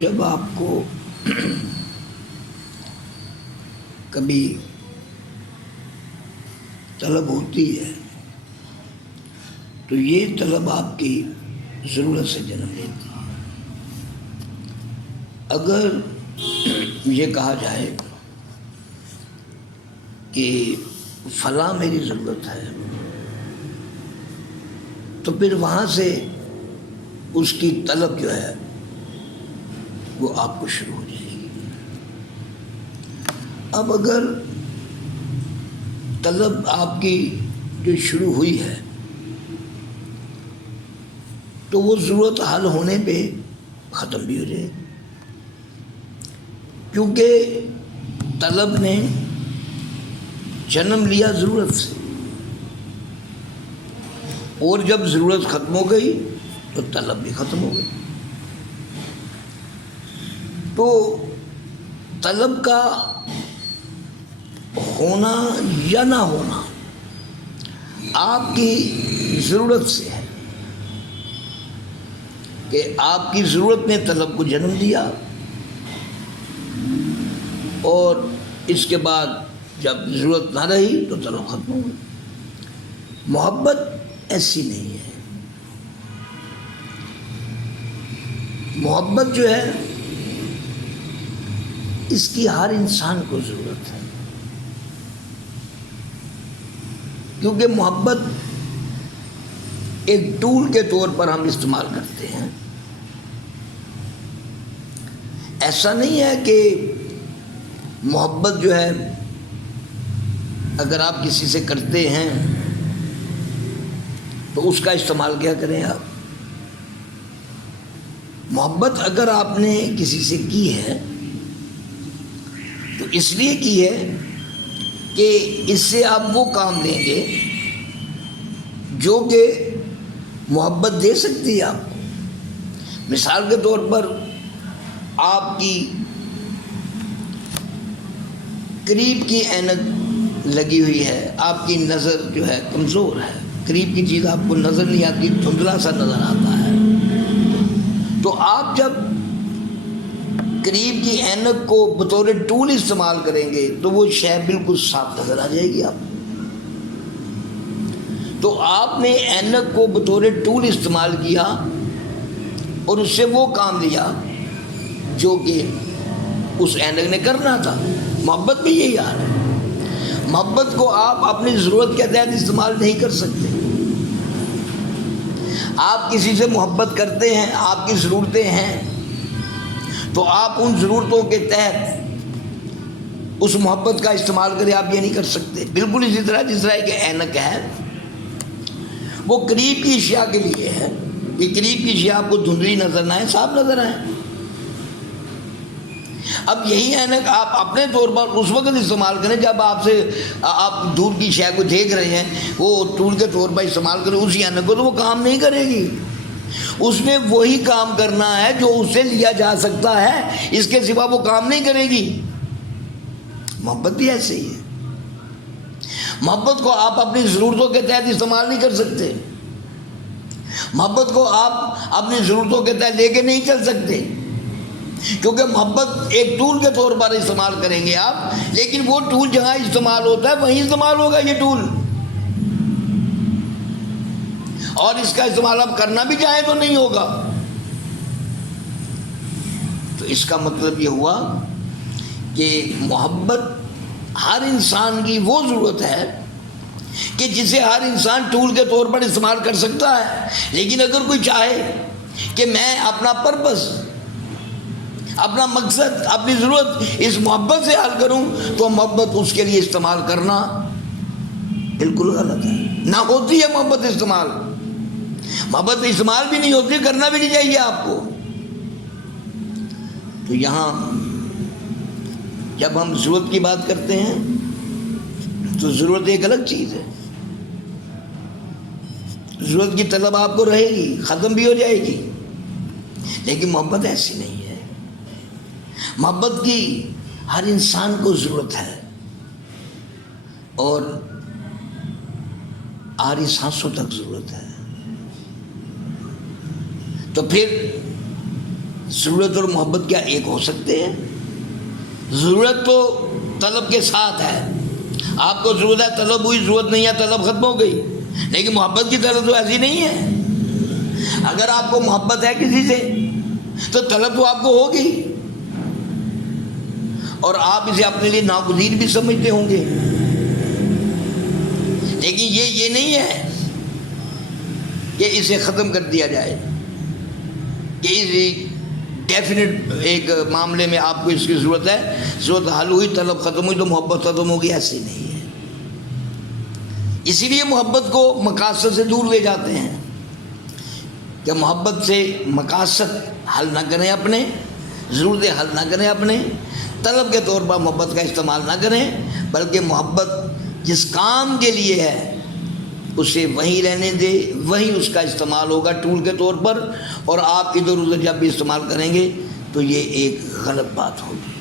جب آپ کو کبھی طلب ہوتی ہے تو یہ طلب آپ کی ضرورت سے جنم لیتی ہے۔ اگر یہ کہا جائے کہ فلاں میری ضرورت ہے تو پھر وہاں سے اس کی طلب جو ہے وہ آپ کو شروع ہو جائے گی۔ اب اگر طلب آپ کی جو شروع ہوئی ہے تو وہ ضرورت حل ہونے پہ ختم بھی ہو جائے گی، کیونکہ طلب نے جنم لیا ضرورت سے، اور جب ضرورت ختم ہو گئی تو طلب بھی ختم ہو گئی۔ تو طلب کا ہونا یا نہ ہونا آپ کی ضرورت سے ہے کہ آپ کی ضرورت نے طلب کو جنم دیا، اور اس کے بعد جب ضرورت نہ رہی تو طلب ختم ہو گئی۔ محبت ایسی نہیں ہے۔ محبت جو ہے اس کی ہر انسان کو ضرورت ہے، کیونکہ محبت ایک ٹول کے طور پر ہم استعمال کرتے ہیں۔ ایسا نہیں ہے کہ محبت جو ہے اگر آپ کسی سے کرتے ہیں تو اس کا استعمال کیا کریں آپ۔ محبت اگر آپ نے کسی سے کی ہے تو اس لیے کی ہے کہ اس سے آپ وہ کام دیں گے جو کہ محبت دے سکتی ہے آپ کو۔ مثال کے طور پر آپ کی قریب کی اینک لگی ہوئی ہے، آپ کی نظر جو ہے کمزور ہے، قریب کی چیز آپ کو نظر نہیں آتی، دھندلا سا نظر آتا ہے، تو آپ جب قریب کی اینک کو بطور ٹول استعمال کریں گے تو وہ شے بالکل صاف نظر آ جائے گی آپ کو۔ تو آپ نے اینک کو بطور ٹول استعمال کیا اور اس سے وہ کام لیا جو کہ اس اینک نے کرنا تھا۔ محبت بھی یہی حال ہے۔ محبت کو آپ اپنی ضرورت کے تحت استعمال نہیں کر سکتے۔ آپ کسی سے محبت کرتے ہیں، آپ کی ضرورتیں ہیں، تو آپ ان ضرورتوں کے تحت اس محبت کا استعمال کریں، آپ یہ نہیں کر سکتے۔ بالکل اسی طرح جس طرح کہ اینک ہے وہ قریب کی اشیاء کے لیے ہے کہ قریب کی اشیاء آپ کو دھندلی نظر نہ آئے، صاف نظر آئے۔ اب یہی اینک آپ اپنے طور پر اس وقت استعمال کریں جب آپ دور کی شے کو دیکھ رہے ہیں، وہ ٹول کے طور پر استعمال کریں اسی اینک کو، تو وہ کام نہیں کرے گی۔ اس نے وہی کام کرنا ہے جو اس سے لیا جا سکتا ہے، اس کے سوا وہ کام نہیں کرے گی۔ محبت بھی ایسے ہی ہے۔ محبت کو آپ اپنی ضرورتوں کے تحت استعمال نہیں کر سکتے، محبت کو آپ اپنی ضرورتوں کے تحت لے کے نہیں چل سکتے، کیونکہ محبت ایک ٹول کے طور پر استعمال کریں گے آپ، لیکن وہ ٹول جہاں استعمال ہوتا ہے وہیں استعمال ہوگا یہ ٹول، اور اس کا استعمال آپ کرنا بھی چاہیں تو نہیں ہوگا۔ تو اس کا مطلب یہ ہوا کہ محبت ہر انسان کی وہ ضرورت ہے کہ جسے ہر انسان ٹول کے طور پر استعمال کر سکتا ہے، لیکن اگر کوئی چاہے کہ میں اپنا پرپس، اپنا مقصد، اپنی ضرورت اس محبت سے حل کروں، تو محبت اس کے لیے استعمال کرنا بالکل غلط ہے۔ نہ ہوتی ہے محبت استعمال، محبت استعمال بھی نہیں ہوتی، کرنا بھی نہیں چاہیے آپ کو۔ تو یہاں جب ہم ضرورت کی بات کرتے ہیں تو ضرورت ایک الگ چیز ہے۔ ضرورت کی طلب آپ کو رہے گی، ختم بھی ہو جائے گی، لیکن محبت ایسی نہیں ہے۔ محبت کی ہر انسان کو ضرورت ہے، اور آری سانسوں تک ضرورت ہے۔ تو پھر ضرورت اور محبت کیا ایک ہو سکتے ہیں؟ ضرورت تو طلب کے ساتھ ہے. آپ کو ضرورت ہے، طلب ہوئی، ضرورت نہیں ہے، طلب ختم ہو گئی. لیکن محبت کی طرف تو ایسی نہیں ہے. اگر آپ کو محبت ہے کسی سے تو طلب تو آپ کو ہوگی، اور آپ اسے اپنے لیے ناگزیر بھی سمجھتے ہوں گے. لیکن یہ نہیں ہے کہ اسے ختم کر دیا جائے، کہ اس ڈیفینٹ ایک معاملے میں آپ کو اس کی ضرورت ہے، ضرورت حل ہوئی، طلب ختم ہوئی تو محبت ختم ہوگی. ایسی نہیں ہے. اسی لیے محبت کو مقاصد سے دور لے جاتے ہیں کہ محبت سے مقاصد حل نہ کریں، اپنے ضرورتیں حل نہ کریں، اپنے طلب کے طور پر محبت کا استعمال نہ کریں، بلکہ محبت جس کام کے لیے ہے اسے وہیں رہنے دے، وہیں اس کا استعمال ہوگا ٹول کے طور پر. اور آپ ادھر ادھر جب بھی استعمال کریں گے تو یہ ایک غلط بات ہوگی.